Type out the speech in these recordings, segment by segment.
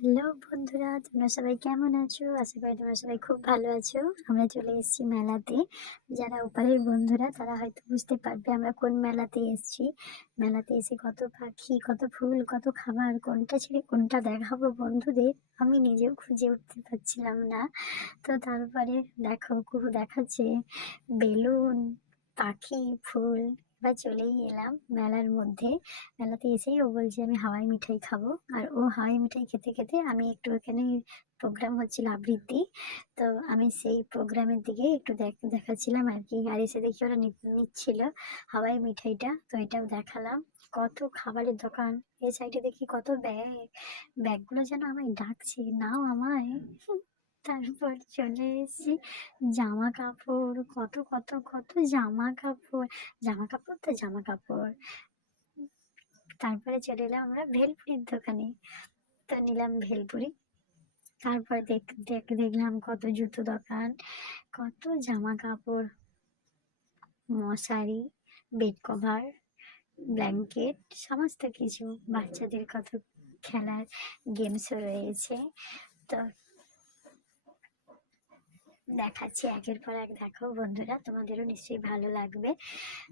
Hello বন্ধুরা, তোমরা সবাই কেমন আছো? আশা করি তোমরা সবাই খুব ভালো আছো। আমরা চলে এসেছি মেলাতে। যারা ওপারের বন্ধুরা তারা হয়তো বুঝতে পারবে আমরা কোন মেলাতে এসেছি। মেলাতে এসে কত পাখি, কত ফুল, কত খাবার, কোনটা ছেড়ে কোনটা দেখাবো বন্ধুদের আমি নিজেও খুঁজে উঠতে পারছিলাম না। তো তারপরে দেখো কুহু দেখাচ্ছে বেলুন, পাখি, ফুল। এবার চলেই এলাম মেলার মধ্যে। মেলাতে এসেই ও বলছে আমি হাওয়াই মিঠাই খাবো। আর ও হাওয়াই মিঠাই খেতে খেতে আমি একটু ওখানে প্রোগ্রাম হচ্ছিল আবৃত্তি। তো আমি সেই প্রোগ্রামের দিকে একটু দেখাচ্ছিলাম আর কি। আর এসে দেখি ওরা নিচ্ছিল হাওয়াই মিঠাইটা, তো এটাও দেখালাম। কত খাবারের দোকান, এই সাইডে দেখি কত ব্যাগ, ব্যাগগুলো যেন আমায় ডাকছে, নাও আমায়। তারপর চলে এসেছি জামা কাপড়, কত কত কত জামা কাপড়, জামা কাপড় তো জামা কাপড়। তারপরে চলে এলাম আমরা ভেলপুরির দোকানে। তো নিলাম ভেলপুরি। তারপর দেখলাম কত জুতো দোকান, কত জামা কাপড়, মশারি, বেড কভার, ব্ল্যাঙ্কেট, সমস্ত কিছু। বাচ্চাদের কত খেলার গেমসও রয়েছে। তো দেখাচ্ছি একের পর এক, দেখো বন্ধুরা তোমাদেরও নিশ্চয়ই ভালো লাগবে।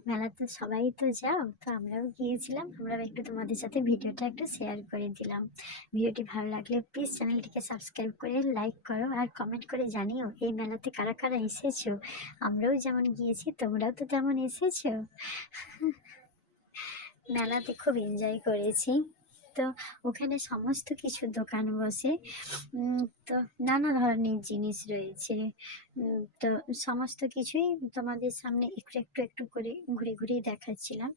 মেলাতে সবাই তো যাও, তো আমরাও গিয়েছিলাম, আমরা একটু তোমাদের সাথে ভিডিওটা একটু শেয়ার করে দিলাম। ভিডিওটি ভালো লাগলে প্লিজ চ্যানেলটিকে সাবস্ক্রাইব করে লাইক করো আর কমেন্ট করে জানিও এই মেলাতে কারা কারা এসেছো। আমরাও যেমন গিয়েছি তোমরাও তো তেমন এসেছো। মেলাতে খুব এনজয় করেছি। তো ওখানে সমস্ত কিছু দোকান বসে। তো নানা ধরনের জিনিস রয়েছে। তো সমস্ত কিছুই তোমাদের সামনে একটু একটু একটু করে ঘুরে ঘুরে দেখাচ্ছিলাম।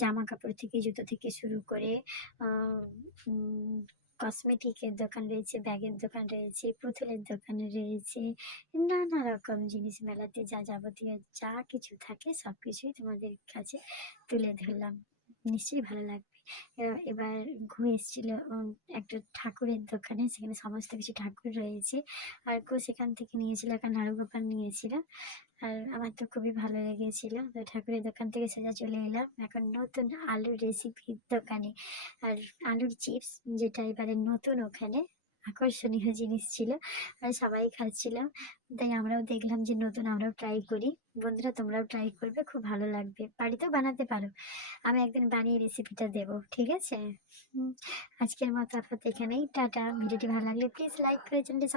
জামা কাপড় থেকে, জুতো থেকে শুরু করে কসমেটিকের দোকান রয়েছে, ব্যাগের দোকান রয়েছে, পুতুলের দোকান রয়েছে, নানা রকম জিনিস। মেলাতে যা যাবতীয় যা কিছু থাকে সবকিছুই তোমাদের কাছে তুলে ধরলাম, নিশ্চয়ই ভালো লাগবে। এবার ঘুরে এসেছিল একটা ঠাকুরের দোকানে, সেখানে সমস্ত কিছু ঠাকুর রয়েছে। আর সেখান থেকে নিয়েছিল একটা নাড়ু গোপাল নিয়েছিল। আর আমার তো খুবই ভালো লেগেছিল। তো ঠাকুরের দোকান থেকে সোজা চলে এলাম এখন নতুন আলুর রেসিপির দোকানে। আর আলুর চিপস, যেটা এবারে নতুন ওখানে আকর্ষণীয় জিনিস ছিল, আর সবাই খাচ্ছিল। তাই আমরাও দেখলাম যে নতুন আমরাও ট্রাই করি। বন্ধুরা তোমরাও ট্রাই করবে, খুব ভালো লাগবে, বাড়িতেও বানাতে পারো। আমি একদিন বানিয়ে রেসিপিটা দেবো, ঠিক আছে? আজকের মতো আপাতত এখানেই টাটা। ভিডিওটি ভালো লাগলে প্লিজ লাইক করে চ্যানেলটি